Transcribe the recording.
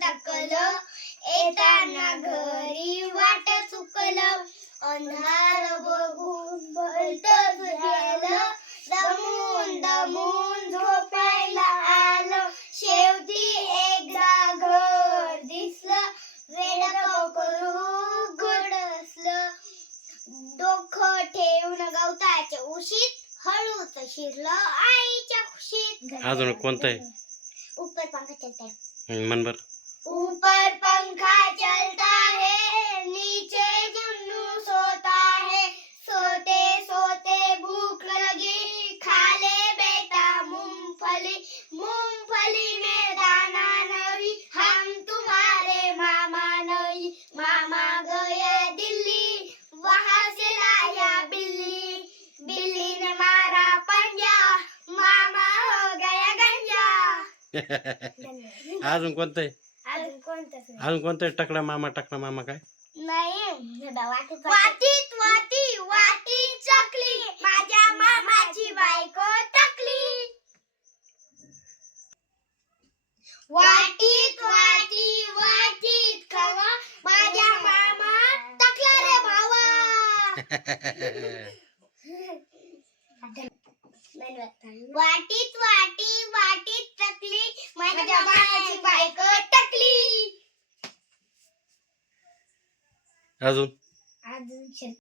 टाकलं, येताना घरी वाट चुकलं, अंधार बघून भलतंच गेलं, दमून दमून झोपायला आलं, शेवटी एकदा घर दिसलं, वेडं करू गडसलं, डोकं ठेवून गवताच्या उशीत, हळूच शिरलं आईच्या खुशीत. अजून कोणतं आहे? ऊपर पंखा चलता है, मन बर. ऊपर पंखा चलता है, नीचे जुन्नू सोता है, सोते सोते भूख लगी, खा ले बेटा मूंगफली, मूंगफली में दाना नहीं, हम तुम्हारे मामा नहीं, मामा गया दिल्ली, वहां से लाया बिल्ली, बिल्ली ने मारा पंजा, मामा हो गया गंजा. अजून कोणतं आहे? अजून कोणतंच नाही. अजून कोणतं आहे? टकला मामा काय? नाही, वाटीत वाटी वाटीत चकली, माझ्या मामाची बायको टकली. वाटीत वाटी वाटीत खावा, माझ्या मामा टकला रे भावा. वाटीत वाटी वाटीत टकली, माझ्या मामाची बायको टकली. अजून अजून